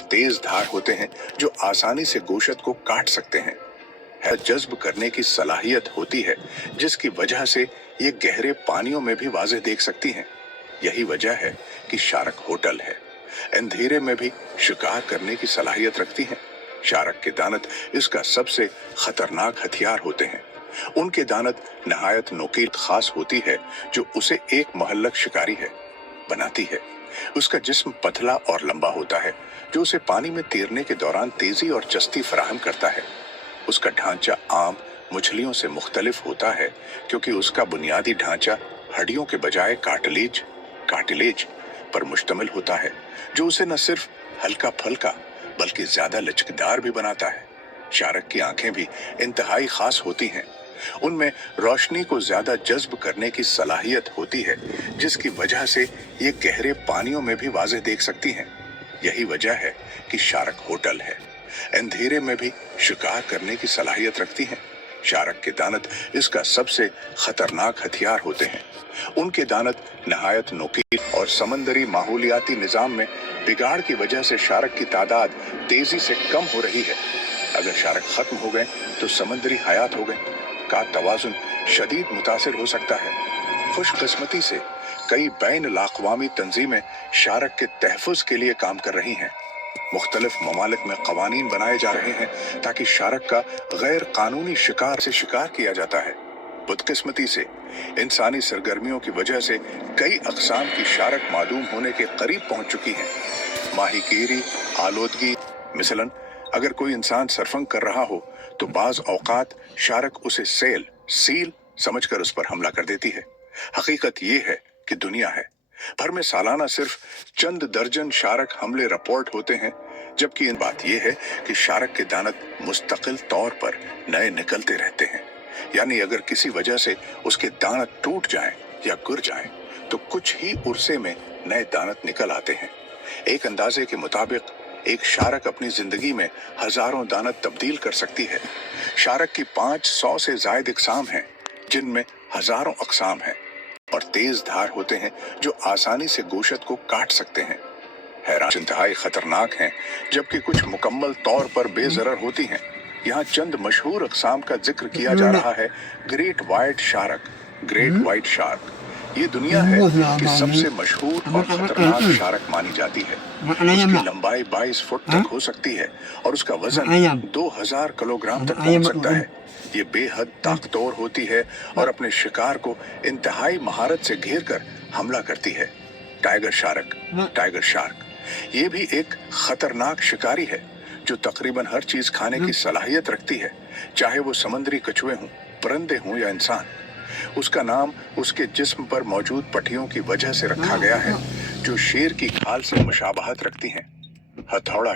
और तेज धार होते हैं जो आसानी से गोश्त को काट सकते हैं। है जज्ब करने की सलाहियत होती है जिसकी वजह से ये गहरे पानियों में भी वाज़ेह देख सकती हैं। यही वजह है कि शार्क होटल है। अंधेरे में भी शिकार करने की सलाहियत रखती हैं। शार्क के दांत इसका सबसे खतरनाक हथियार होते हैं। उनके दांत नहायत नोकील खास होती है जो उसे एक महल्लक शिकारी है बनाती है। उसका जिस्म पतला और लंबा होता है जो उसे पानी में तैरने के दौरान तेजी और चस्ती फराहम करता है। उसका ढांचा आम मछलियों से मुख्तलिफ होता है क्योंकि उसका बुनियादी ढांचा हड्डियों के बजाय कार्टिलेज पर मुश्तमिल होता है जो उसे न सिर्फ हल्का फल्का बल्कि ज्यादा लचकदार भी बनाता है। शार्क की आंखें भी इंतहाई खास होती हैं। उनमें रोशनी को ज्यादा जज्ब करने की सलाहियत होती है जिसकी वजह से ये गहरे पानियों में भी वाज़ेह देख सकती हैं। यही वजह है कि शार्क होटल है। अंधेरे में भी शिकार करने की सलाहियत रखती हैं। शार्क के दांत इसका सबसे खतरनाक हथियार होते हैं। उनके दांत नहायत नोकील और समंदरी माहौलियाती निजाम में बिगाड़ की वजह से शार्क की तादाद तेजी से कम हो रही है। अगर शार्क खत्म हो गए तो समंदरी हयात हो गए का तवाजुन शदीद मुतासिर हो सकता है। खुशकिस्मती से कई बैन अल-अक़वामी तंजीमें शार्क के तहफ़्फ़ुज़ के लिए काम कर रही हैं। मुख्तलिफ ममालिक में क़वानीन बनाए जा रहे हैं ताकि शार्क का गैर कानूनी शिकार से शिकार किया जाता है। बदकिस्मती से इंसानी सरगर्मियों की वजह से कई अक़साम की शार्क मादूम होने के करीब पहुंच चुकी हैं। माहीगीरी आलूदगी मिसलन अगर कोई इंसान सरफंग कर रहा हो तो बाज़ औक़ात शार्क उसे सील समझकर उस पर हमला कर देती है। हकीकत ये है कि दुनिया है भर में सालाना सिर्फ चंद दर्जन शार्क हमले रिपोर्ट होते हैं, जबकि इन बात यह है कि शार्क के दांत मुस्तकिल तौर पर नए निकलते रहते हैं। यानी अगर किसी वजह से उसके दांत टूट जाएं या गिर जाएं तो कुछ ही उर्से में नए दांत निकल आते हैं। एक अंदाजे के मुताबिक एक शार्क अपनी जिंदगी में हजारों दांत तब्दील कर सकती है। शार्क की 500 से जायद इकसाम हैं जिनमें हजारों अकसाम हैं और तेज धार होते हैं जो आसानी से गोश्त को काट सकते हैं। हैरान इंतहाई खतरनाक हैं जबकि कुछ मुकम्मल तौर पर बेजरर होती हैं। यहाँ चंद मशहूर अकसाम का जिक्र किया जा रहा है। ग्रेट वाइट शार्क ये दुनिया है कि सबसे मशहूर और खतरनाक शार्क मानी जाती है। उसकी लंबाई 22 फुट तक हो सकती है और उसका वजन 2000 किलोग्राम तक पहुंच सकता है। ये बेहद ताकतवर होती है और अपने शिकार को इंतहाई महारत से घेर कर हमला करती है। टाइगर शार्क ये भी एक खतरनाक शिकारी है जो तकरीबन हर चीज खाने की सलाहियत रखती है, चाहे वो समुद्री कछुए हों, परिंदे हों या इंसान। उसका नाम उसके जिस्म पर मौजूद पट्टियों की वजह से रखा गया है जो शेर की खाल से मुशाबहत रखती हैं। हथौड़ा